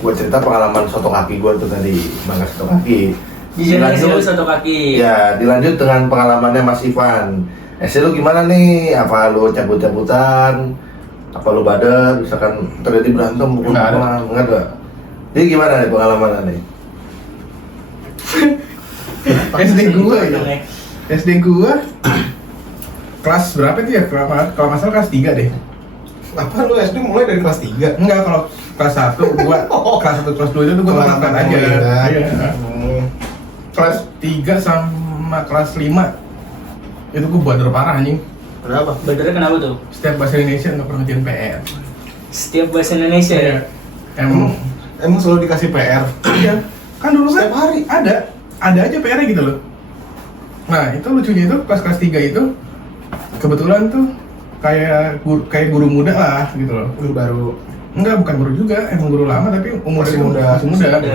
Gue cerita pengalaman soto kaki gue tuh tadi, mangga soto kaki. Dilanjut soto kaki. Ya, dilanjut dengan pengalamannya Mas Ivan. SD lu gimana nih? Apa lu cabut-cabutan? Apa lu bader? Misalkan terjadi berantem pukul pukulan? Enggak ada. Jadi gimana nih pengalaman nih? SD gua kelas berapa itu ya? Kalau nggak salah kelas 3 deh. Apa lu SD mulai dari kelas 3? Enggak, kalau kelas 1 gua kelas 1 kelas 2 itu gua ngelakuin aja. Iya. Kelas 3 sama kelas 5 itu gua bader parah anjing. Kenapa? Badernya kenapa tuh? Setiap bahasa Indonesia nggak pernah ngerjain PR. Setiap bahasa Indonesia ya? Emang selalu dikasih PR? Iya. Kan dulu kan Setiap hari? ada aja PR-nya gitu loh. Nah, itu lucunya itu pas kelas 3 itu kebetulan tuh kayak guru muda lah gitu loh. Guru baru. Enggak, bukan guru juga, emang guru lama tapi umur Masih itu muda. masih muda.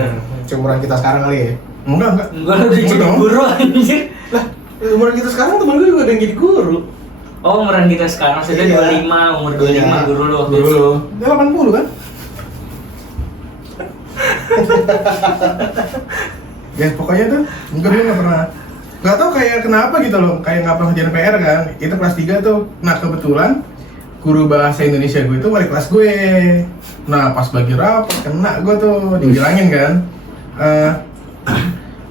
Seumuran kita sekarang kali ya? Enggak. Enggak, lu udah jadi dong. guru anjir. Lah, umuran kita sekarang temen gue juga ada yang jadi guru. Oh, umuran kita sekarang sudah Iya. 25, umur 25 Iya. guru lu waktu Guru itu. lu. Dia 80 kan? Ya pokoknya tuh enggak, dia nggak pernah, nggak tahu kayak kenapa gitu loh, kayak nggak pernah ngerjain PR kan. Itu kelas 3 tuh. Nah kebetulan guru bahasa Indonesia gue itu wali kelas gue. Nah pas bagi rapot kena gue tuh, dibilangin kan,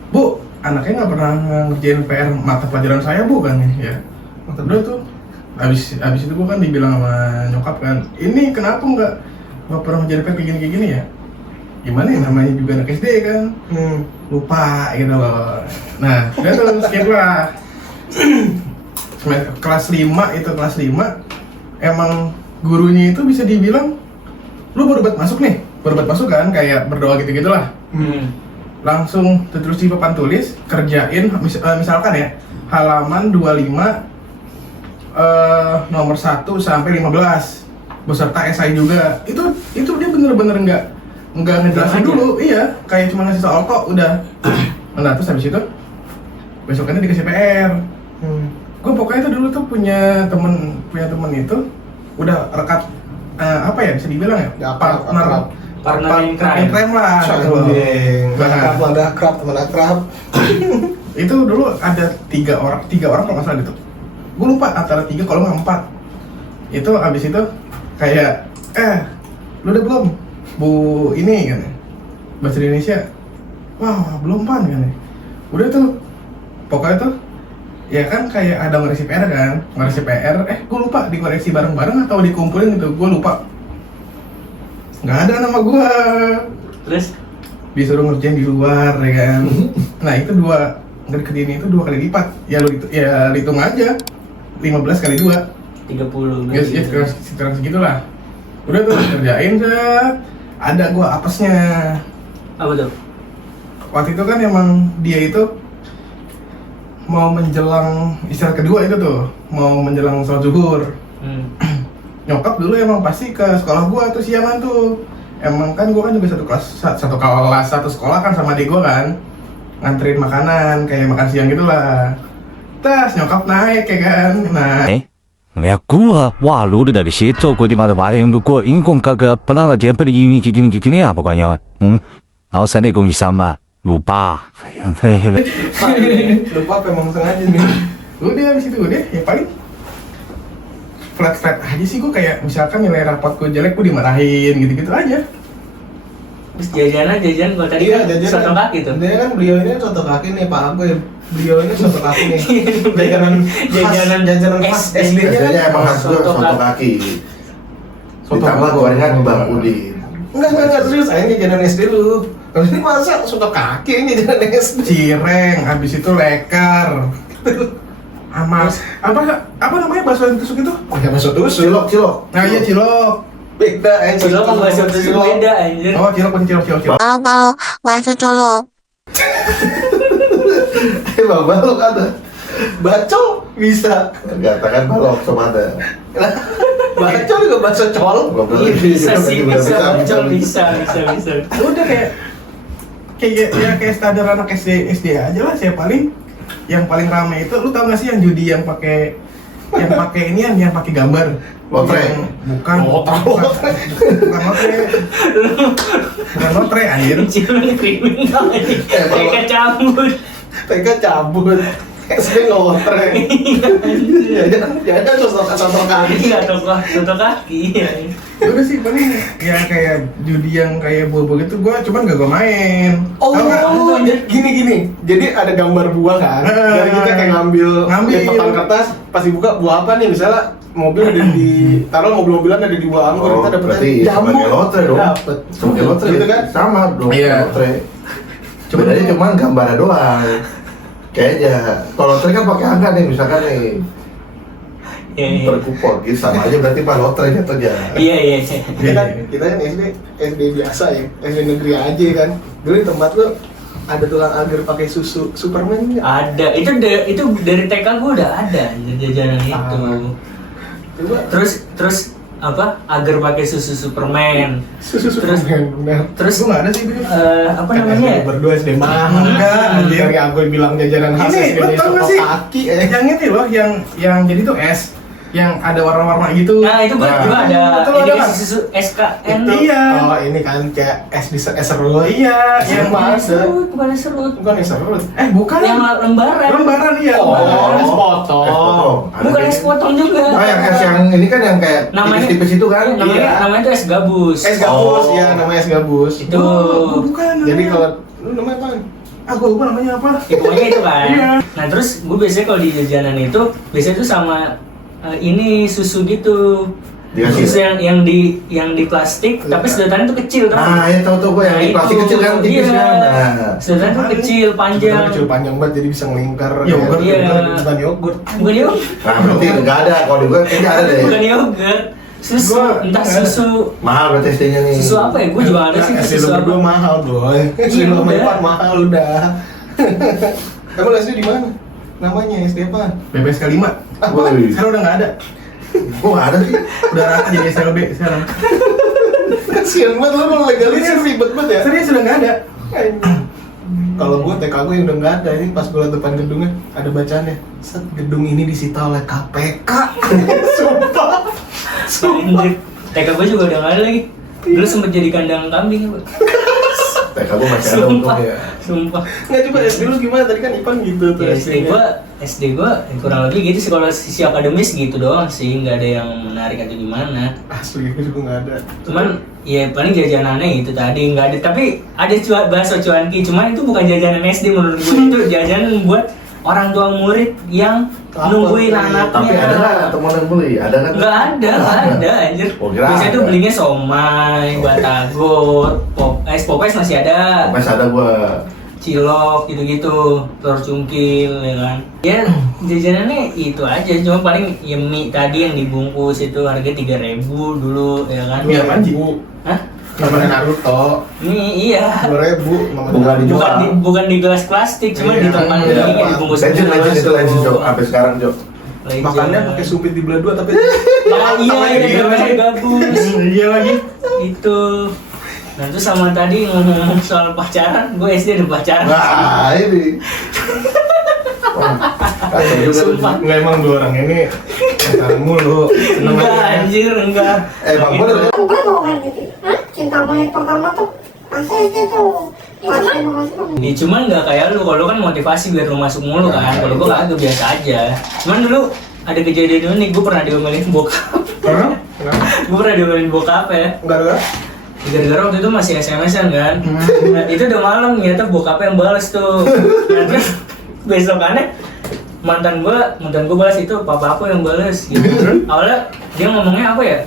Bu, anaknya nggak pernah ngerjain PR mata pelajaran saya bu kan ya. Udah tuh, abis itu gue kan dibilang sama nyokap kan, ini kenapa nggak pernah ngerjain PR kayak gini ya? Gimana ya, namanya juga anak SD kan, lupa gitu loh. Nah udah tuh skip lah. Kelas 5 itu kelas 5 emang gurunya itu bisa dibilang, lu baru buat masuk kan, kayak berdoa gitu gitulah. Langsung terus di papan tulis kerjain misalkan ya halaman 25 nomor 1 sampai 15 beserta esai juga. Itu dia bener-bener nggak ngejelasin dulu. Iya, kayak cuma ngasih soal kok udah. Nah terus habis itu besokannya dikasih PR. Gue pokoknya tuh dulu tuh punya temen itu udah rekat apa ya bisa dibilang ya, partner in crime lah. Teman akrab. Itu dulu ada tiga orang kalau nggak salah gitu. Gue lupa antara 3 kalau nggak 4. Itu abis itu kayak lu udah belum bu ini kan bahasa Indonesia? Wah belum pan kan. Udah tuh pokoknya tuh ya kan kayak ada ngoresi PR kan, gue lupa dikoreksi bareng-bareng atau dikumpulin gitu, gue lupa. Nggak ada nama gue. Terus disuruh ngerjain di luar ya kan. Nah itu ngerjain itu 2 kali lipat. Ya lu itu ya hitung aja 15 kali 2 30. ya sekitar segitulah. Udah tuh kerjain ada gue apesnya. Apa tuh? Waktu itu kan emang dia itu mau menjelang istirahat kedua itu tuh, mau menjelang sholat zuhur. Nyokap dulu emang pasti ke sekolah gua tuh siangan tuh. Emang kan gua kan juga satu sekolah kan sama adik gua kan, nganterin makanan kayak makan siang gitulah. Tas nyokap naik ya kan. Nah ya gua walu dari situ gua di mana bareng gua ingkung kagak pernah dia beri ini gini apa pokoknya. Assalamualaikum sama lupa. Lupa apa emang sengaja nih? Udah habis itu ya paling flat aja sih gue, kayak misalkan nilai rapot gue jelek gue dimarahin gitu aja. Terus jajan gua tadi kan soto kaki tuh. Dia kan beliau ini soto kaki nih Pak Aku ya. Beliau ini soto kaki nih. Jajanan khas SD nya Biasanya emang khas gue soto kaki. Ditambah gorengan Bang Udin. Enggak serius, aja jajanan SD lu. Terus ini masa soto kaki ini jajanan SD? Cireng, habis itu lekar. Amas, apa namanya bakso yang tusuk itu? Ya bakso tusuk. Cilok. Nah iya cilok. Beda Cilok sama bakso tusuk beda anjir. Oh cilok. bakso colok. Bang balok ada. Bacol bisa. Katakan balok sama ada. Bacol juga bakso colok. Bisa bisa. Udah kayak standar anak SD aja lah. Saya yang paling rame itu, lu tau gak sih yang judi yang pakai ini yang pakai gambar? Lotre. Bukan. Lotre. Bukan lotre. Bukan lotre anjir. Cuman kriminal ini. Mereka cabut. TK cabut. SD ngotrek. Ya contoh kaki. Iya, contoh kaki. Udah sih paling ya kayak judi yang kayak buah-buah gitu gua cuman gak main. Oh, Tau nggak? gini. Jadi ada gambar buah kan. Dari kita kayak ngambil papan kertas, pas dibuka buah apa nih? Misalnya mobil ada di taruh mobil-mobilan ada di bawah angkor, kita dapetnya berarti sama kayak lotre dong. Dapet. Sama kayak lotre Gitu kan? Sama dong. Iya. Lotre. Bedanya cuman gambarnya doang. Kayaknya kalau lotre kan pakai angka nih, misalkan nih Iya. berkupon gitu, sama aja berarti pak lotre jatuhnya. Iya. Kita kan SD biasa ya, SD negeri aja kan. Dulu di tempat lu ada tulang agar pakai susu Superman nggak? Ada. Itu dari TK gua udah ada jajanan itu. Coba Terus apa? Agar pakai susu Superman. susu Terus- Superman bener. Terus Gua nggak ada sih gue. apa Kan namanya? SD berdua SD mahal. Enggak, anjir. Dari aku bilang jajanan khas Ini SD lo tau gak soto sih? kaki Yang itu loh, yang jadi tuh es yang ada warna-warna gitu. Nah, itu gua Nah. juga ada. Itu Ini ada nggak? susu SKN. Itu, Iya. Oh ini kan kayak es serut. Iya, yang Bukan Serut, bukan serut. bukan es serut. bukan. Yang lembaran. Lembaran iya. Oh, lembaran. es potong. Bukan es potong juga. Oh yang es yang ini kan yang kayak Namanya- tipis-tipis itu kan? Namanya Iya. namanya itu es gabus. Es gabus Oh. ya, namanya es gabus. Itu. Bukan. Jadi kalau lu namanya apa? aku lupa namanya apa. Ya, pokoknya itu kan. Iya. Nah terus gue biasanya kalau di jajanan itu biasanya tuh sama ini susu gitu. Dikasih. Susu yang di plastik, tapi sedotannya tuh kecil kan. Nah, ya tahu gue yang di plastik kecil kan tipis kan. Nah. Sedotannya tuh kecil, panjang. Kecil panjang banget jadi bisa ngelingkar. Yogurt. Iya. Bukan yogurt. Bukan yogurt. Nah, berarti enggak ada. Kalau di gue kayaknya ada deh. Bukan yogurt. Susu, Gua entah nggak ada. susu. Mahal berarti SD-nya nih. Susu apa ya? Gue juga ada sih SD susu lu apa. berdua mahal boy. SD Iya, lu sama udah. Ipan mahal udah. Kamu SD di mana? Namanya SD apa? BPSK 5. Woi. Sekarang udah nggak ada. Kok nggak ada sih? Udah rata jadi SLB sekarang. Kasian banget lu mau legalisir ribet banget ya. Serius udah nggak ada. Kalau gue TK gue yang udah nggak ada, ini pas gue liat depan gedungnya ada bacaannya, set gedung ini disita oleh KPK. Sumpah. Anjir. TK gue juga udah nggak ada lagi. Dulu sempet jadi kandang kambing. Pak. TK gue masih ada Sumpah. untungnya. Sumpah. Nggak coba SD lu gimana? Tadi kan Ipan gitu tuh. Ya, SD gua kurang lebih gitu sih, kalau sisi akademis gitu doang sih, nggak ada yang menarik atau gimana. Asli gue juga nggak ada. Cuman ya paling jajanannya itu tadi nggak ada, tapi ada bakso cuanki, cuman itu bukan jajanan SD menurut gue, itu jajanan buat orang tua murid yang Apa nungguin tuh? anaknya. Tapi ada nggak teman yang beli? Ada kan? Nggak ada anjir. Oh, kira Biasanya tuh ada. belinya somai, batagor, popes masih ada. Masih ada gue. Cilok gitu-gitu, telur cungkil ya kan. Ya jajanannya itu aja, cuma paling ya mie tadi yang dibungkus itu harga 3.000 dulu ya kan. Mie apaan, Ji? Hah? Namanya Naruto. Mie iya. 2.000 namanya. Bukan dijual. Bukan di gelas plastik, cuma Iya, di tempat iya. ini dibungkus. Legend dulu. itu legend Jok. Sampai sekarang Jok. Legend. Makannya pakai sumpit di belah dua tapi Ya iya, Namanya iya, gitu. gabus. Iya lagi. Itu. Nah terus sama tadi ngomong soal pacaran, gue SD ada pacaran. Nah, ini. Wah, kacau juga. Sumpah. nggak emang dua orang ini pacaran mulu. Enggak anjir, enggak. Bang, gue dari Gue mau main gitu. Hah? Cinta monyet pertama tuh pasti gitu. Pasti masuk. Ya cuman nggak kayak lu, kalau lu kan motivasi biar lu masuk mulu kan. Kalau gua kagak, biasa aja. Cuman dulu ada kejadian unik, gua pernah diomelin bokap. Kenapa? Gua pernah diomelin bokap ya. Enggak ada. Gara-gara waktu itu masih SMS-an kan. Nah, itu udah malam ternyata bokapnya yang balas tuh. Nah, terus besokannya mantan gua balas itu, papa aku yang balas gitu. Awalnya dia ngomongnya apa ya?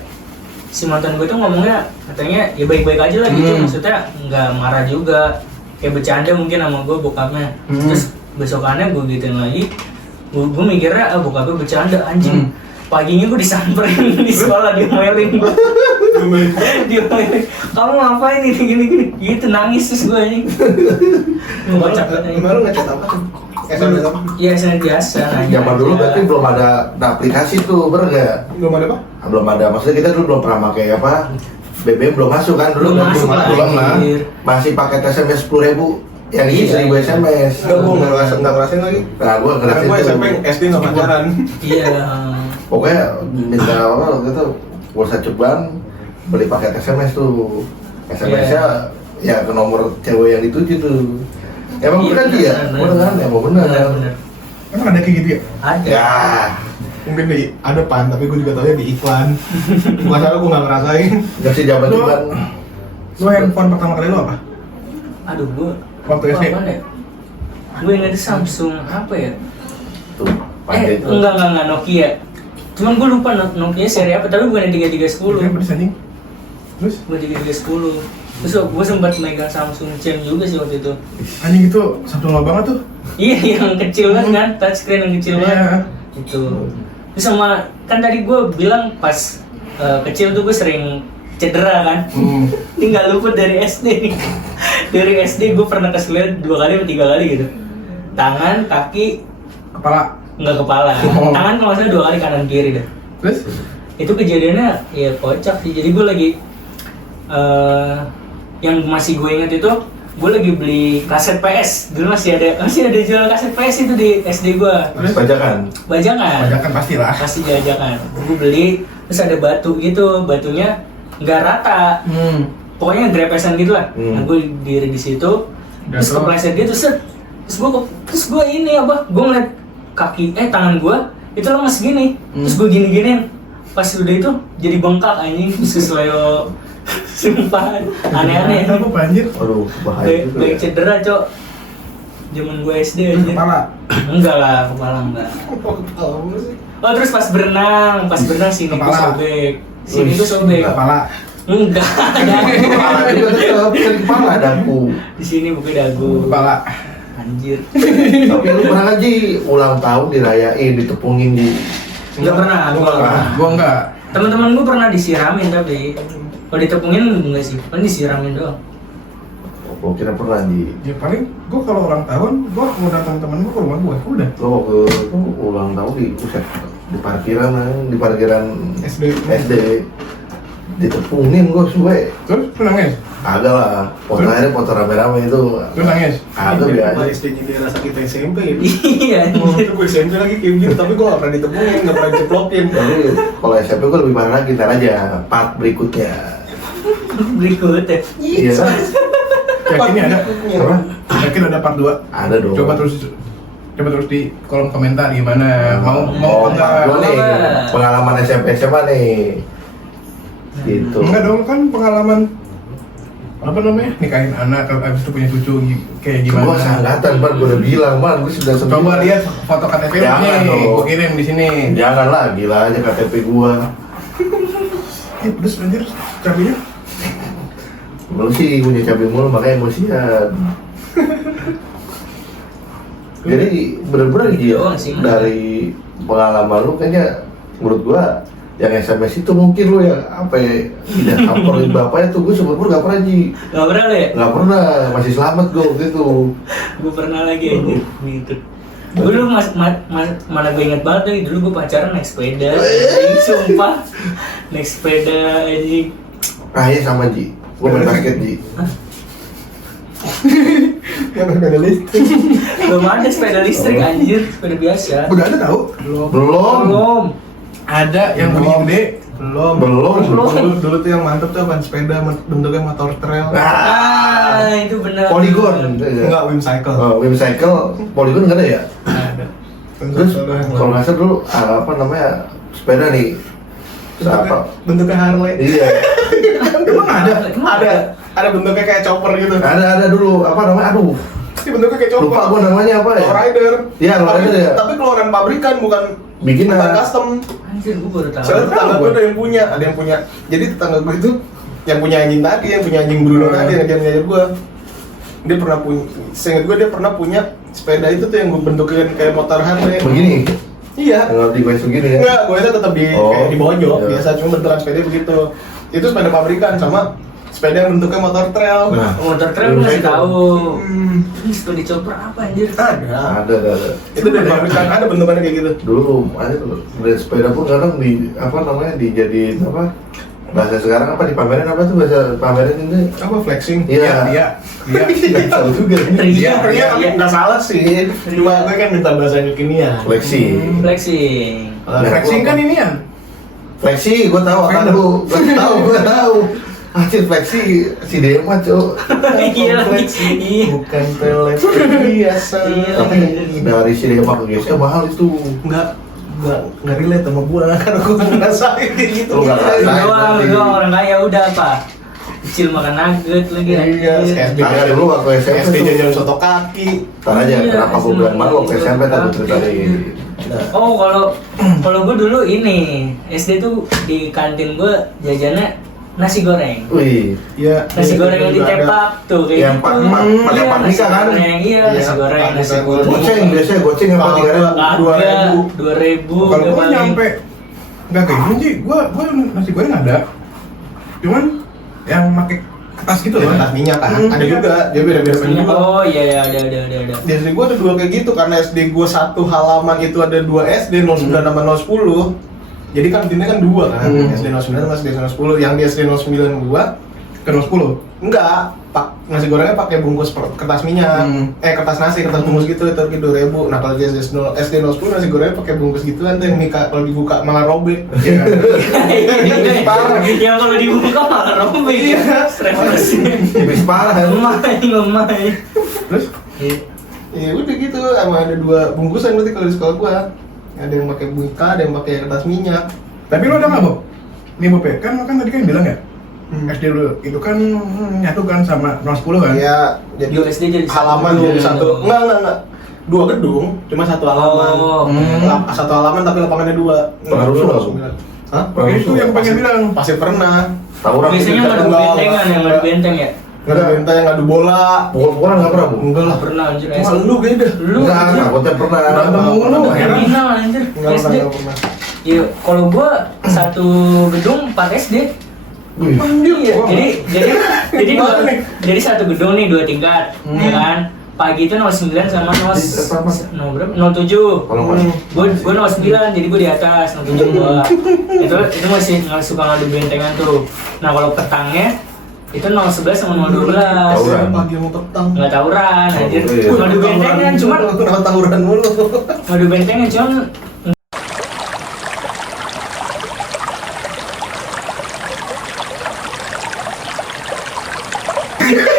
Si mantan gue tuh ngomongnya katanya ya baik-baik aja lah gitu, maksudnya nggak marah juga, kayak bercanda mungkin sama gue bokapnya. Terus besokannya gue gituin lagi, gue mikirnya bokapnya bercanda anjing. Paginya gue disamperin di sekolah, diomelin gue. Diomelin, kamu ngapain ini gini gitu, nangis terus gue anjing. Emang lu ngechat apa tuh? SMS apa? Iya, SMS biasa. nanya zaman dulu aja. berarti belum ada aplikasi tuh, bener nggak? Belum ada apa? Belum ada, maksudnya kita dulu belum pernah pakai apa? BBM belum masuk kan dulu? Belum masuk lah, belum lah. anjir. Masih pakai SMS 10.000 yang isi Iya, 1.000 SMS. Enggak, gua nggak ngerasain lagi. Nah, gue Karena ngerasain gua tuh. SMP SD nggak pacaran. Iya. Pokoknya minta apa waktu itu pulsa ceban, beli paket SMS tuh. SMS-nya ya ke nomor cewek yang dituju tuh. Emang Iya, bener Ji ya? bener. Bener kan? Emang bener. Bener. Emang ada kayak gitu ya? Ada. Ya, Mungkin ada pan, tapi gue juga tau ya di iklan. Bukan salah gue nggak ngerasain. nggak sih jabat ceban. Lo handphone pertama kali lo apa? Aduh, gua Waktu SD? apaan ya? Gue ingat Samsung apa ya? Tuh, pandai tuh. Enggak Nokia. Cuman gue lupa Nokia seri apa, tapi bukan yang 3310. Yang pedes anjing. Terus? Bukan 3310. Terus gue sempat megang Samsung Champ juga sih waktu itu. Anjing itu Samsung lo banget tuh. Iya, yang kecil banget kan, touchscreen yang kecil banget. Iya. Itu. Terus sama kan tadi gue bilang pas kecil tuh gue sering cedera kan. Tinggal luput dari SD nih. Dari SD gue pernah kesulitan 2 kali atau 3 kali gitu. Tangan, kaki, Kepala. nggak kepala. Oh. Tangan kalau nggak salah 2 kali kanan kiri deh. Terus? Itu kejadiannya ya kocak sih. Jadi gue lagi yang masih gue inget itu gue lagi beli kaset PS. Dulu masih ada jual kaset PS itu di SD gue. Terus? Bajakan. Bajakan. Bajakan pastilah. Pasti jajakan. Gue beli terus ada batu gitu, batunya nggak rata. Pokoknya grepesan gitu lah. Nah gue diri di situ, terus Jatuh. kepleset gitu, set. Terus gue ini apa? Gue ngeliat kaki, tangan gue itu lemas gini. Terus gue gini-giniin. Pas udah itu jadi bengkak anjing, terus kesleo. Sumpah, aneh-aneh. Apa banjir? Aduh, bahaya juga Baik ya. cedera, Cok. Zaman gue SD aja. Kepala. Enggak lah, kepala enggak. Oh terus pas berenang sini gue Kepala. sobek. Sini gue sobek. Kepala. Enggak, Kepala juga tetep, kan kepala dagu. di sini bukan dagu. Kepala. Anjir. Tapi lu pernah kan Ji ulang tahun dirayain, ditepungin di Enggak pernah, gua enggak pernah. Gua enggak. Teman-teman gue pernah disiramin tapi kalau ditepungin enggak sih, kan disiramin doang. gua kira pernah Ji. Ya paling gua kalau ulang tahun, gua mau datang temen gua ke rumah gua. Udah. Lo waktu itu ulang tahun di parkiran SD. SD ditepungin gua suwe. Terus lu nangis? Ada lah, foto akhirnya foto rame-rame itu. Lu nangis? Ada biasa. SD-nya dia rasa kita SMP ya. Iya. Itu gue SMP lagi kayak gitu, tapi gue gak pernah ditepungin, gak pernah diceplokin. Tapi kalau SMP gua lebih parah lagi, ntar aja part berikutnya. Berikutnya. Iya. Yakin ini ada? Apa? Yakin ada part 2? Ada dong. Coba terus di kolom komentar gimana? Mau Oh, enggak? gua nih Enggak. pengalaman SMP SMA nih. Gitu. Enggak dong, kan pengalaman apa namanya? Nikahin anak, abis itu punya cucu kayak gimana? Gua seangkatan, Bar, gua udah bilang, Man, gua sudah sembilan. Coba lihat foto KTP Jangan nih, dong. gua kirim di sini. Jangan lah, gila aja KTP gua. Terus anjir, cabenya? Lu sih punya cabai mulu, makanya emosian. Jadi bener-bener gitu Doang sih, Mas. dari pengalaman lu kayaknya menurut gua yang SMS itu mungkin lu yang apa ya, tidak samperin bapaknya tuh. Gua seumur gak pernah Ji. Gak pernah lo ya? Gak pernah, masih selamat gua waktu itu. Gue pernah lagi anjir gitu. Gue dulu mana gue inget banget lagi, dulu gue pacaran naik sepeda. Sumpah. Naik sepeda anjing. Kayaknya sama Ji, gua main basket Ji. Yang berbeda listrik. Belum ada sepeda listrik anjir, sepeda biasa. Udah ada tahu? Belum. Belum. Ada yang begini gede. Belum. Dulu tuh yang mantep tuh ban sepeda bentuknya motor trail. Ah, itu benar. Polygon. Enggak, Wim Cycle. Oh, Wim Cycle, Polygon nggak ada ya? Ada. Terus kalau nggak salah dulu apa namanya sepeda nih, apa? Bentuknya Harley. Iya, Emang ada? Ada bentuknya kayak chopper gitu. ada dulu apa namanya? Aduh, Ini bentuknya kayak chopper. lupa gua namanya apa ya? Lowrider. Iya, lowrider ya. Tapi keluaran pabrikan bukan Bikinan. bukan custom. Anjir, gue baru tahu. Soalnya tetangga gue ada yang punya. Jadi tetangga gue itu yang punya anjing tadi, yang punya anjing Bruno tadi, yang dia gue. Dia pernah punya, seingat gue dia pernah punya sepeda itu tuh yang gue bentukin kayak motor Harley. Begini, Iya. ngerti gue begini ya? Enggak, gue itu tetap Oh, kayak di bojok iya. biasa, cuma bentukan sepeda begitu. Itu sepeda pabrikan sama sepeda yang bentuknya motor trail. Nah, Motor trail gue masih tahu. Ini sepeda chopper apa anjir? ada. Itu dari pabrikan, ada bentukannya kayak gitu. Dulu ada tuh, dari sepeda pun kadang di apa namanya dijadiin apa? Bahasa sekarang apa dipamerin apa tuh bahasa pamerin itu? Apa flexing? Iya. Iya. Nggak tahu juga. Ria, Iya, nggak salah sih. Cuma gue kan minta bahasa kekinian. Flexing. flexing. Flexing kan ini ya. Fleksi, gue tahu akan lu. Gue tahu. Hasil fleksi si Dema, Cok. Iya lagi. Iya. Bukan telepon biasa. Iya. Tapi dari si Dema ke GSM mahal itu. Nggak relate sama gua karena gua nggak ngerasain kayak gitu. Lu nggak Lu ngerasain. doang, lu doang orang kaya udah apa? Kecil makan nugget lagi. Iya, SD Kagak dulu waktu SMP SD tuh. jajan soto kaki. Ntar aja, Iya, kenapa gue bilang malu waktu SMP tadi ceritain. Oh, kalau gue dulu ini SD tuh di kantin gue jajannya nasi goreng. Wih, Iya. Nasi goreng yang ditepak tuh kayak Yang gitu. pakai Iya, pak nasi Nika kan? goreng. Iya, nasi goreng, nasi goreng. goceng biasanya goceng yang pakai 3.000. Agak 2.000 Kalau udah gua paling. nyampe nggak kayak gini sih, gua nasi goreng ada. Cuman yang pakai kertas gitu loh. Kertas minyak kan? Ada Iya. juga. Dia beda-beda juga. Oh iya ya ada. Di SD gua ada 2 kayak gitu karena SD gua satu halaman itu ada 2 SD 09 sama 010. Jadi kantinnya kan 2 kan. SD 09 sama SD 010. Yang di SD 09 gua Ke 10. enggak, nasi gorengnya pakai bungkus kertas minyak. Kertas nasi, kertas bungkus gitu itu harga 2.000. Nah, kalau di SD 010 nasi gorengnya pakai bungkus gituan tuh yang kalau dibuka malah robek. Iya. Ini parah. Yang kalau dibuka malah robek. Iya. Referensinya. Tipis parah kan? Lemah. Terus Ya udah gitu, sama ada 2 bungkusan berarti kalau di sekolah gua. Ada yang pakai buka, ada yang pakai kertas minyak. tapi lu ada nggak, Bob? Nih Bob ya, kan tadi kan bilang ya, SD lu itu kan nyatu kan sama 010 kan? Iya, jadi Di SD jadi halaman satu jadi gedung. satu. Enggak. 2 gedung, cuma satu halaman. Oh. Satu halaman tapi lapangannya 2. Pernah rusuh nggak, Bung? Hah? Itu yang pengen bilang. Pasti pernah. Tawuran Biasanya gitu, ngadu kan? bentengan yang ngadu benteng ya? Ngadu benteng, ngadu bola. Pukul-pukulan nggak pernah, Bu? Enggak lah. Pernah anjir. Cuma lu kayaknya dah. Lu Enggak, anjir. takutnya pernah. Berantem mulu, heran. Kriminal anjir. Enggak SD. pernah. Iya, kalau gua satu gedung 4 SD. Wih, Iya, jadi dua, Gimana nih? jadi satu gedung nih 2 tingkat, ya kan? Pagi itu 09 sama berapa? 07. kalau nggak Gue 09, jadi gue di atas 07 gua. Itu masih nggak suka ngadu bentengan tuh. Nah kalau petangnya itu 011 sama 012. Tawuran. Pagi mau petang. Nggak tawuran, anjir. Oh, iya. Ngadu bentengan cuman Kenapa tawuran mulu? ngadu bentengan cuman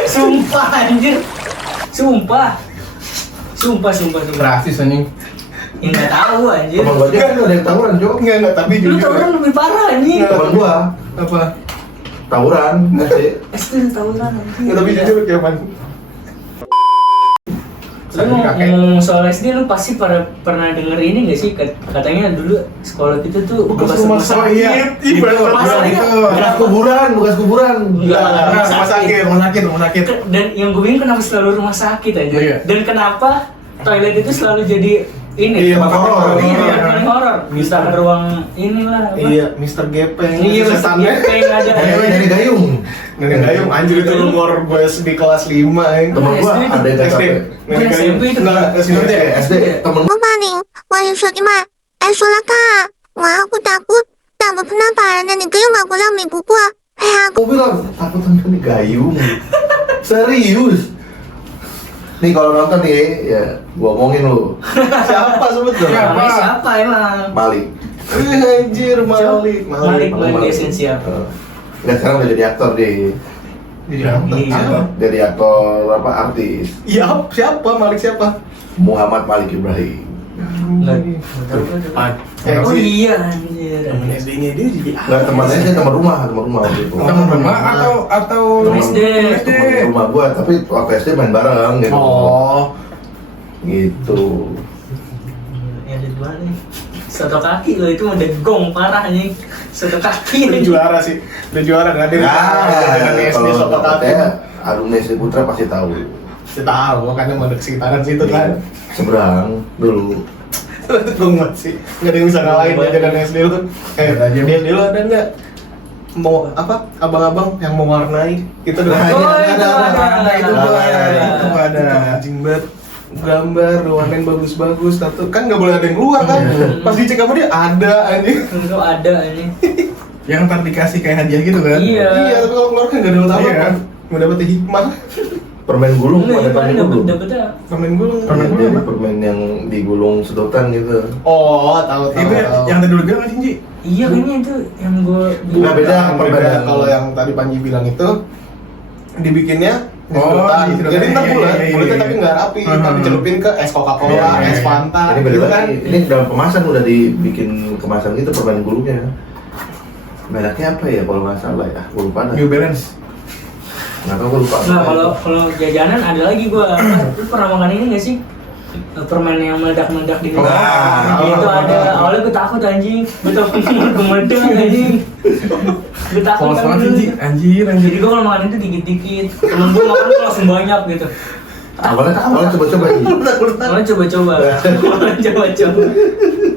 Sumpah anjir. Sumpah. Rasis anjing. Ya nggak tahu anjir. Temen gua aja kan ada yang tawuran, Jo. Enggak, tapi Lu jujur. tawuran lebih parah anjing. Temen gua Apa? tawuran, SD. SD tawuran anjing. Enggak, tapi jujur kayak apa? Lu ngomong soal SD lu pasti pernah denger ini gak sih? Katanya dulu sekolah kita tuh Bekas rumah sakit. Iya. Ih, bener Masalahnya Bekas kuburan. Enggak, Rumah sakit. Dan yang gue bingung kenapa selalu rumah sakit aja. Iya. Dan kenapa toilet itu selalu jadi ini? Iya, horor. Iya, paling horor. Bisa ruang inilah apa? Iya, Mr. Gepeng. Iya, setannya. kayak ada. Dari gayung. Nenek gayung anjir itu umur gue di kelas 5 ya. Temen gua SD. ada yang SD. SMP. Nenek gayung. SMP itu Enggak, SD. SD temen 我把你，我也说的嘛，哎，说了看，我aku takut, tak pernah parah dan itu yang aku bilang minggu gua, aku gua bilang takut sama nih gayung. Serius. Nih kalau nonton nih ya gua omongin lu. Siapa sebetulnya? Namanya siapa emang? Malik. Anjir, Malik. Malik esensial. Nggak, sekarang udah jadi aktor deh. Jadi apa? Iya. Jadi aktor apa artis. Iya, siapa? Malik siapa? Muhammad Malik Ibrahim. Oh iya anjir. Temen SD-nya dia jadi Nggak, temannya sih teman rumah waktu itu. Teman rumah atau SD. Teman rumah gua, tapi waktu SD main bareng gitu. Oh. Gitu. Ya ada dua nih. Soto kaki lo itu udah gong parah nih. Soto kaki udah nih. juara sih. Udah juara ada Ya, SD kalau sobat katanya alumni SD Putra pasti tahu. Saya tahu, makanya mau ada sekitaran situ kan. Seberang dulu. Gue masih nggak ada yang bisa ngalahin aja kan SD lu tuh. Di SD lu ada nggak mau apa abang-abang yang mewarnai itu Nah, ada, itu gua ada. anjing banget gambar warnain bagus-bagus tato kan nggak boleh ada yang keluar kan pas dicek sama dia ada anjing Itu ada ini. Yang ntar dikasih kayak hadiah gitu kan? Iya. Iya, tapi kalau keluar kan nggak dapat apa-apa. Iya. Nggak dapat hikmah. Permen gulung, Enggak, ada permen gulung. dapetnya. Permen gulung. Permen gulung Jadi apa? permen yang digulung sedotan gitu. Oh, tahu. Itu yang tadi lu bilang nggak sih, Ji? Iya kayaknya itu yang gue Nggak beda, perbedaan. Kalau yang tadi Panji bilang itu dibikinnya di Oh, sedotan. di sedotan. Jadi ntar Iya, bulat, iya, iya, bulatnya iya. tapi nggak rapi. Hmm. Tapi celupin ke es Coca-Cola, Iya, iya, es iya. Fanta, Ini beda gitu kan. lagi. Ini dalam kemasan udah dibikin kemasan gitu permen gulungnya. Mereknya apa ya kalau nggak salah ya? Gue lupa dah. New Balance. Nggak tahu gue lupa. Nah kalau jajanan ada lagi gue. Lu pernah makan ini nggak sih? Permen yang meledak-meledak di mulut. Nah, Itu ada. Awalnya gue takut anjing. Gue takut meledak anjing. Gue takut Polos kan banget sih, Ji. dulu. Anjir. Jadi gue kalau makan itu dikit-dikit. Temen gue makan tuh langsung banyak gitu. Awalnya coba-coba nih. Awalnya coba-coba. Awalnya coba-coba.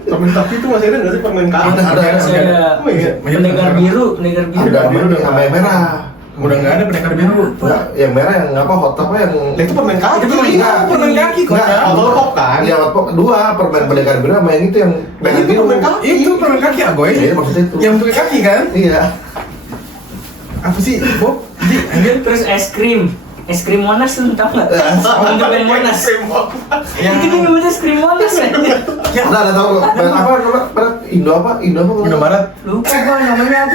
Permen tapi itu masih ada nggak sih permen karet? Ada. Masih ada Oh iya. pendekar biru, pendekar biru. Ada biru sama yang merah. Udah nggak ada pendekar biru. Enggak, yang merah yang apa hot apa yang Nah, itu permen kaki. Itu permen Iya, kaki. permen kaki kok. Nggak, Atau pop kan? Iya, hot pop dua permen pendekar biru sama yang itu yang Nah, itu biru. permen kaki. Itu permen kaki Agoy. Iya, maksudnya itu. Yang bentuknya kaki kan? Iya. Apa sih, Bob? Ji, anjir. Terus es krim Monas lu tau nggak? Bentuknya Monas. Yang Itu namanya es krim Monas aja. Ada tahu apa apa Indo apa? Indomaret. Lupa gua namanya apa?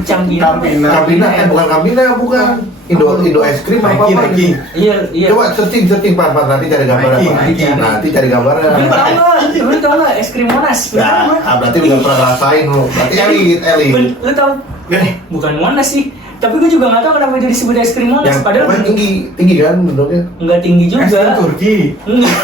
Campina. Campina, bukan Campina, bukan. Indo es krim apa apa? Nike. Iya. Coba searching Pak, nanti cari gambarnya. Nike, Pak. Nike. Nanti cari gambarnya. Lu tau nggak es krim Monas? Ya, berarti udah pernah ngerasain lu. Berarti elit. Lu tau? Bukan Monas sih. Tapi gue juga nggak tahu kenapa itu disebut es krim Monas. Yang Padahal pokoknya tinggi kan bentuknya. nggak tinggi Es krim juga. Turki. Enggak.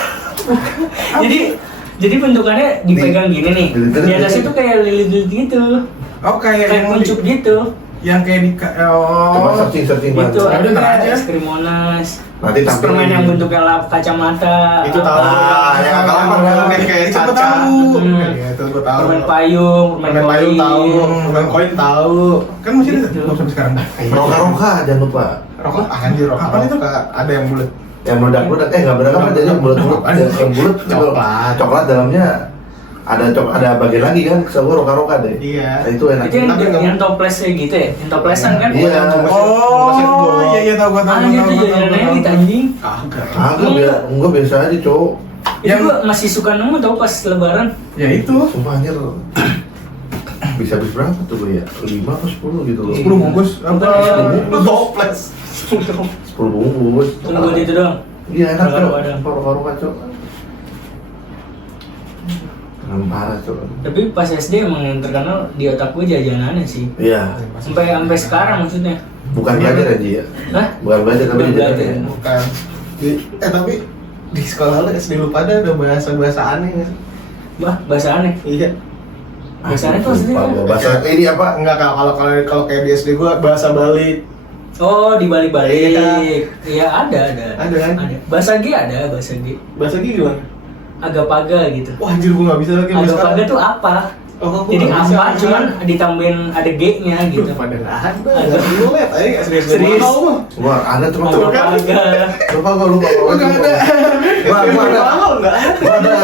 Jadi bentukannya dipegang gini nih. Di atas itu kayak lili-lili gitu. Oh, kayak Kayak kuncup gitu. yang kayak di Coba searching Pak. Itu Ada ntar aja. es krim Monas. Nanti Terus tampilin. permen yang bentuknya Itu kacamata. tahu. yang agak-agak kayak Itu caca. tahu. Iya, itu gua tahu. Permen payung, Permen payung tahu, permen koin tahu. Kan masih ada Gitu. belum sampai sekarang. Roka jangan lupa. Rokok anjir rokok. Apa itu? Ada yang bulat. Yang meledak-meledak, nggak meledak apa jadi yang bulat-bulat. Yang bulat Coklat. Coklat dalamnya ada bagian lagi kan, sebuah roka-roka deh. Iya. Nah, itu enak. Itu Tapi nggak- yang toplesnya gitu ya? Yang toplesan kan? Iya. Oh, iya tahu gua tahu. Anjir tuh jajanan elit anjing. Kagak. Enggak biasa aja, Cok. Itu Yang- gua masih suka nemu tau pas lebaran. Ya itu. Sumpah anjir. Bisa habis berapa tuh gue ya? 5 atau 10 gitu loh. 10 bungkus apa? Lu toples. 10 bungkus. Cuma buat itu doang. Iya, enak Cok. Roka-roka doang. Roka-roka, Cok. Dengan parah, Cok. Tapi pas SD emang yang terkenal di otak gue jajanannya sih. Iya. Sampai sekarang maksudnya. Bukan belajar aja ya. Hah? Bukan belajar tapi Bukan jajan. belajar. Bukan. Tapi di sekolah lu SD lu pada ada bahasa-bahasa aneh nggak sih? Bahasa aneh. Iya. Bahasa aneh tuh maksudnya apa? Bahasa ini apa? Enggak kalau kayak di SD gua bahasa Bali. Oh, di balik-balik. Iya. Iya, ada. Ada kan? Ada. Bahasa G ada, bahasa G. Bahasa gimana? Agak-paga gitu. Wah anjir gua nggak bisa lagi bahasa Agak-paga tuh apa? Oh, gua Jadi nggak bisa. apa, cuman ditambahin ada G-nya gitu. Pada nggak ada. Ada. Lu lihat aja serius. Serius. Wah, ada tuh. Agak-paga. Lupa gua lupa. Enggak ada. Gua ada. Enggak ada.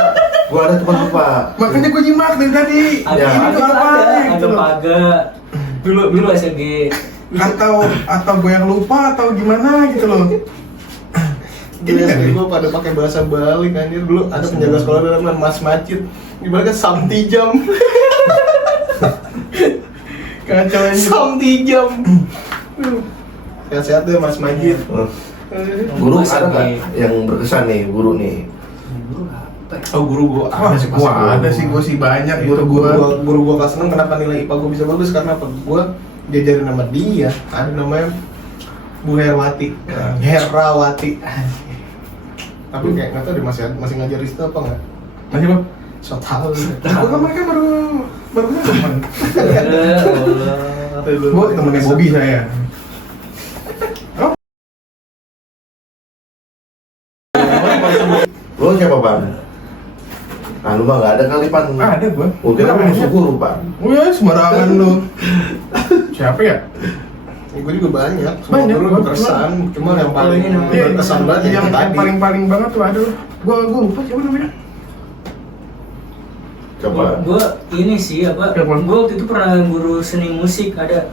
Gua ada cuma lupa. Makanya gua nyimak dari tadi. Ya. Ini tuh apa? Gitu loh. Agak-paga. Dulu bahasa G. Atau gue yang lupa atau gimana gitu loh. Ini kan gua pada pakai bahasa Bali kan anjir. Dulu ada penjaga sekolah namanya Mas Macit. Ibaratnya Samti Jam. Kacau aja. Samti Jam. Sehat-sehat deh Mas Majid. Guru Bahasa ada nggak G. yang berkesan nih guru nih? Oh guru gua Wah, ada sih gua ada sih gua sih banyak Guru gitu gua. gua kelas 6 kenapa nilai IPA gua bisa bagus karena apa? Gua diajarin nama dia, ada namanya Bu Herawati. Herawati. Tapi kayak nggak tahu dia masih ngajar itu apa nggak? Masih Bang? So tau. Gua kan mereka baru teman. Allah. Gua temennya Bobby saya. Lo siapa Pan? Ah lu mah nggak ada kali Pan. Ada gua. Gua kira Ada. musuh guru Pan. Oh ya sembarangan lu. Siapa ya? Gue juga banyak. Semua Banyak, guru gua- berkesan. Cuma yang paling Iya, berkesan banget yang yang tadi. paling banget tuh aduh. Gua lupa siapa namanya. Coba. Gue ini sih apa? Siapa? Gue waktu itu pernah guru seni musik ada.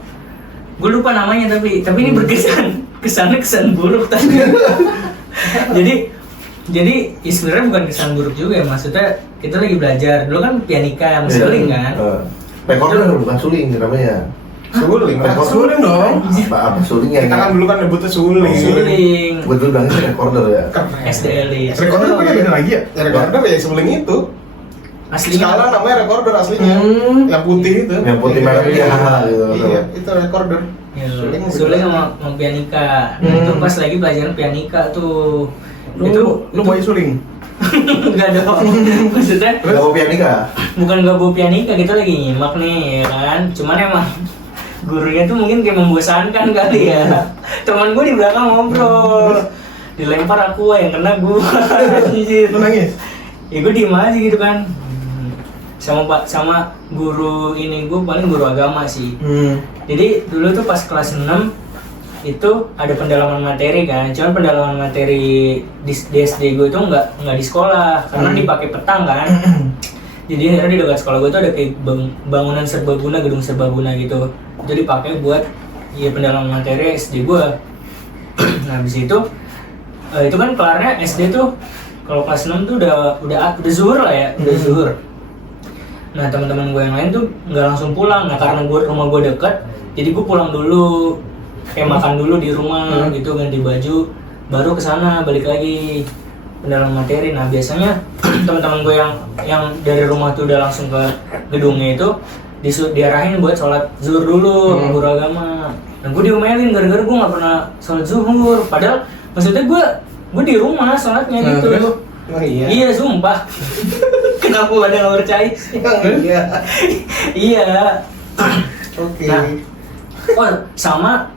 Gue lupa namanya tapi ini kesan buruk tadi. jadi ya sebenarnya bukan kesan buruk juga ya, maksudnya kita lagi belajar. Dulu kan pianika yang suling kan. Recorder bukan suling namanya. Suling, Suling dong. Apa suling ya? Kita kan dulu kan nyebutnya suling. Suling. Betul bilangnya recorder ya. SDL. Recorder pakai beda lagi ya? Ya recorder ya suling itu. Aslinya Sekarang namanya recorder aslinya. Yang putih itu. Yang putih merah Iya, gitu. Iya, itu recorder. ya, suling sama pianika. Nah, itu pas lagi pelajaran pianika tuh. Lu bawa suling? Enggak dong. Maksudnya Gak mau pianika? bukan gak bawa pianika, kita lagi nyimak nih ya kan. Cuman emang gurunya tuh mungkin kayak membosankan kali ya. Teman gue di belakang ngobrol, dilempar aku yang kena gue. Anjir. Lu nangis? Ya gue diem aja gitu kan. Sama guru ini, gue paling guru agama sih. Jadi dulu tuh pas kelas 6 itu ada pendalaman materi kan. Cuman pendalaman materi di SD gue itu nggak di sekolah karena dipakai petang kan. Jadi akhirnya di dekat sekolah gue tuh ada kayak bangunan serbaguna, gedung serbaguna gitu. Itu dipakai buat ya pendalaman materi SD gue. Nah habis itu kan kelarnya SD tuh kalau kelas 6 tuh udah zuhur lah ya, udah zuhur. Nah teman-teman gue yang lain tuh nggak langsung pulang. Nah karena rumah gue deket, jadi gue pulang dulu, kayak makan dulu di rumah gitu, ganti baju, baru kesana balik lagi pendalaman materi. Nah biasanya teman-teman gue yang dari rumah tuh udah langsung ke gedungnya itu diarahin buat sholat zuhur dulu sama guru agama. Nah gue diomelin gara-gara gue nggak pernah sholat zuhur, padahal maksudnya gue di rumah sholatnya gitu. Oh iya. Iya sumpah. Kenapa ada nggak percaya sih? Iya. Iya. Oke. Nah, oh sama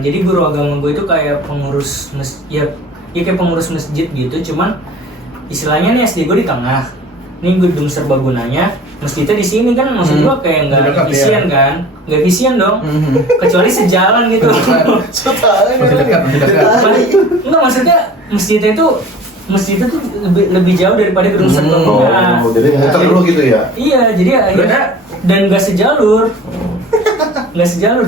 jadi guru agama gue itu kayak pengurus ya kayak pengurus masjid gitu, cuman istilahnya nih SD gue di tengah, nih gedung serbagunanya, masjidnya di sini kan, maksud gue kayak nggak efisien kan, nggak efisien dong, kecuali sejalan gitu. Masih dekat. Enggak, maksudnya masjidnya tuh lebih jauh daripada gedung serbaguna. Oh, jadi muter dulu gitu ya? Iya, jadi akhirnya dan nggak sejalur,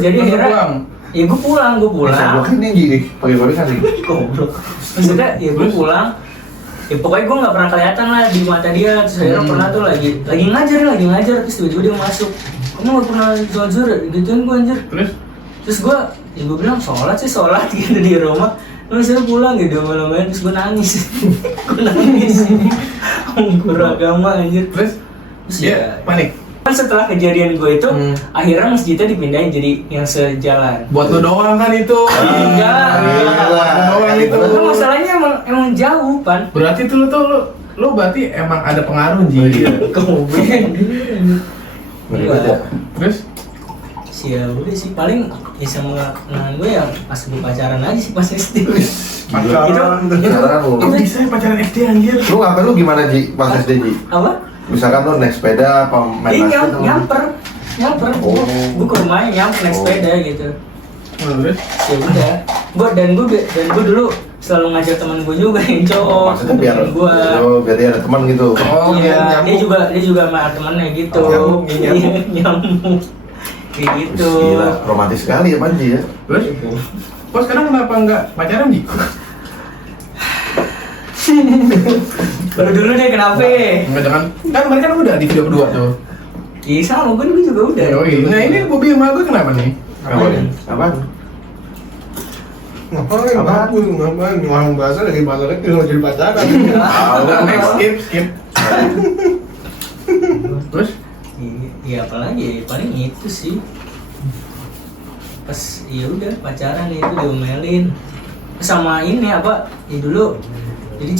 jadi akhirnya ya gue pulang. Bisa gua kan nih pagi-pagi kan nih. Goblok. Maksudnya ya gue pulang, ya pokoknya gue nggak pernah kelihatan lah di mata dia. Terus akhirnya pernah tuh lagi ngajar, terus tiba-tiba dia masuk, kamu nggak pernah sholat zuhur, gituin gue anjir. Terus gue bilang sholat gitu di rumah. Terus saya pulang gitu malam-malam, terus gue nangis. Guru agama anjir. Terus ya panik. Kan setelah kejadian gue itu, akhirnya masjidnya dipindahin jadi yang sejalan. Buat lo doang kan itu? Enggak. Doang itu. Itu masalahnya emang jauh pan. Berarti tuh lo berarti emang ada pengaruh Ji. Kemudian. Terus? Ya udah sih, paling ya sama kenangan gue yang pas gue pacaran aja sih pas SD. Pacaran. Kok bisa ya pacaran SD anjir? Lu ngapain, lu gimana Ji pas SD Ji? Apa? Misalkan lu naik sepeda apa main basket? Nyamper. Gue ke rumahnya nyamper naik sepeda gitu. Terus? Ya udah. Gue dulu selalu ngajak teman gue juga yang cowok. Maksudnya biar gue. dia ada teman gitu. Oh Iya, nyambung. dia juga sama temennya gitu. Nyambung. Kayak gitu. Gila, romantis sekali ya Panji ya. Terus? Kok sekarang kenapa nggak pacaran Ji? Baru dulu deh kenapa? Enggak jangan. Kan mereka kan udah di video kedua tuh. Iya sama gue juga udah. Nah ini Bobby sama gue kenapa nih? Apaan? Ngapain? Ngomong bahasa lagi nggak jadi pacaran. Next, skip. Terus? Iya apalagi paling itu sih. Pas ya udah pacaran itu diomelin. Sama ini apa? Ya dulu jadi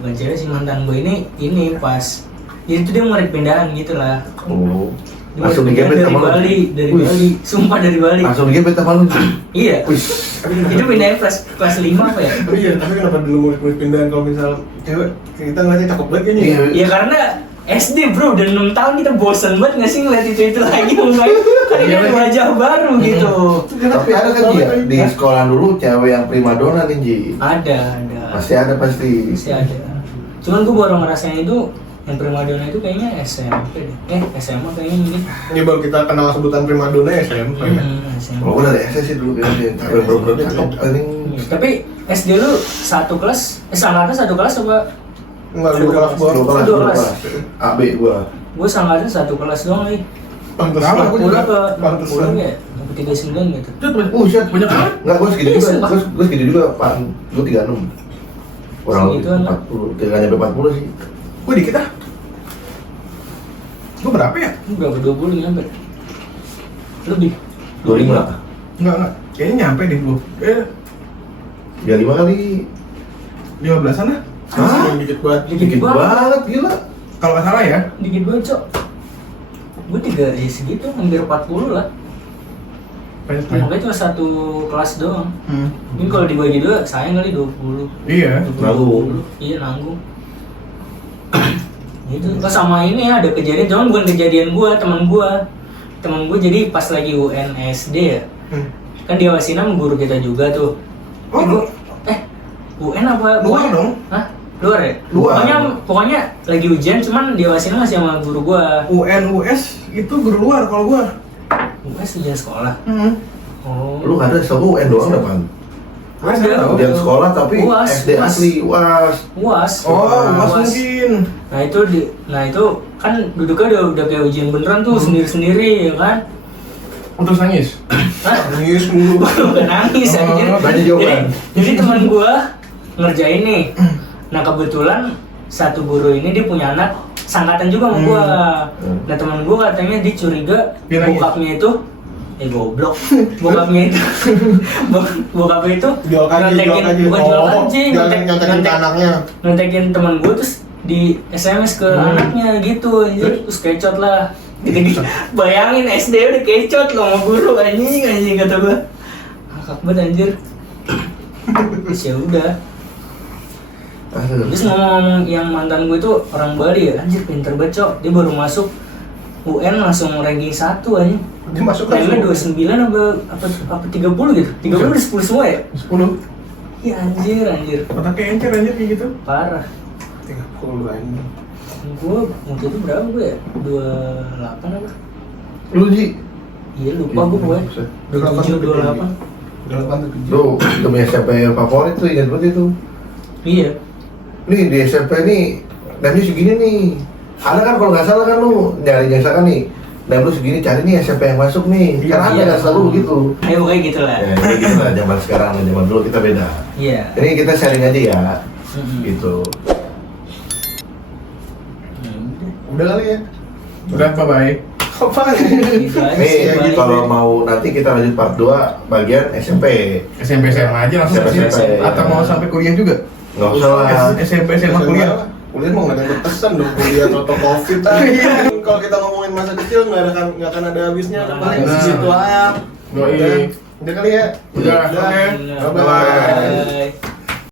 bukan cewek sih, mantan gue ini pas ya itu dia murid pindahan gitu lah. Oh. Dia Langsung murid pindahan digebet sama lu? dari Bali, sumpah dari Bali. Langsung digebet sama lu? Iya. Wih. Itu pindahnya kelas 5 apa ya? Oh iya, tapi kenapa dulu mau pindahan kalau misal cewek kita ngeliatnya cakep banget kayaknya. Iya. Ya karena SD bro, udah 6 tahun kita bosen banget nggak sih ngeliat itu lagi mukanya. Kan ini ada wajah baru gitu. Tapi ada kan Ji ya? Di sekolah dulu cewek yang primadona nih Ji. Ada. Pasti ada pasti. Masih ada. Cuman gue baru ngerasain itu Yang primadona itu kayaknya SMP deh. SMA kayaknya mungkin. Ini baru kita kenal sebutan primadona ya SMP. SMP. Kalau gue dari SD sih dulu kayaknya, tapi bener-bener cakep anjing. Tapi SD lu satu kelas, sangkatan satu kelas apa? Enggak, dua kelas gua. Dua kelas. AB gua. Gue sangkatan satu kelas doang nih. Pantes Sama, lah. gua Pulang ke Pantesan. pulang ya, sampai 39 gitu. Buset, banyak banget. Enggak, gue segitu juga, gue segitu juga, Pak. Gue 36. Kurang lebih Segituan lah. 40, tidak nyampe 40 sih. Gue dikit ah. Gue berapa ya? Berapa 20 nyampe? Lebih. 25 lah. Enggak. Kayaknya nyampe deh gue. 35 kali. 15-an lah. Hah? Dikit banget. Dikit banget, gila. Kalau nggak salah ya. Dikit banget, Cok. Gue 3 ya segitu, hampir 40 lah. Banyak. Makanya cuma satu kelas doang. Ini kalau dibagi dua, sayang kali 20. Iya. 20. Nanggung. Iya, nanggung. Gitu. Terus sama ini ada kejadian, cuman bukan kejadian gua, teman gua jadi pas lagi UN SD ya. Kan diawasin sama guru kita juga tuh. Oh, UN apa? luar dong. Hah? Luar ya? Luar. Pokoknya lagi ujian, cuman diawasin masih sama guru gua. UN US itu guru luar kalau gua. US ujian sekolah. Oh. Lu nggak ada setahu UN doang depan. Ada. Ujian sekolah tapi UAS, SD asli, UAS. UAS. Oh, UAS. mungkin. Nah itu kan duduknya udah kayak ujian beneran tuh sendiri-sendiri ya kan? Terus nangis. Hah? Nangis mulu. Bukan nangis Oh, anjir. banyak jawaban. Jadi teman gua ngerjain nih. Nah kebetulan satu guru ini dia punya anak sangkatan juga sama gua. Nah teman gua katanya dia curiga Dia nangis. bokapnya itu goblok. Bokapnya itu bokapnya itu Jual kaji. bukan jual kaji, Nyontekin ke anaknya. ngontekin teman gue terus di SMS ke anaknya gitu anjir, terus kecot lah. Gitu. Bayangin SD udah kecot loh sama guru anjing kata gue. Ngakak banget anjir. Terus ya udah. Terus ngomong yang mantan gue itu orang Bali ya, anjir pinter banget Cok. Dia baru masuk UN langsung ranking 1 anjing. Dia masuk kan Rankingnya 29 apa 30 gitu. 30 udah 10 semua ya? 10. Iya anjir. Otaknya encer anjir kayak gitu. Parah. 30 anjing. Gue waktu itu berapa gue ya? 28 apa? Lu Ji? Iya lupa gue pokoknya 27, 28. 8 Lu demi SMP favorit tuh, ingat banget itu. Iya. Nih di SMP nih, namanya segini nih. Ada kan kalau nggak salah kan lu nyari misalkan nih, dan lu segini cari nih SMP yang masuk nih. Karena ada nggak selalu begitu. Ayo pokoknya gitu lah. Ya, kayak gitu lah zaman sekarang, zaman dulu kita beda. Iya. Ini kita sharing aja ya, gitu. Udah kali ya. Udah bye. Apaan? Gitu aja sih, Nih, balik. kalau mau nanti kita lanjut part 2 bagian SMP. SMP SMA aja langsung SMP. SMP. Atau mau sampai kuliah juga? Nggak usah lah. SMP SMA kuliah. Kuliah mau nggak ada yang berkesan dong, kuliah atau covid Kalau kita ngomongin masa kecil nggak akan ada habisnya, paling Nah. segitu aja. Yoi. Udah kali ya. Udah, oke. Bye bye.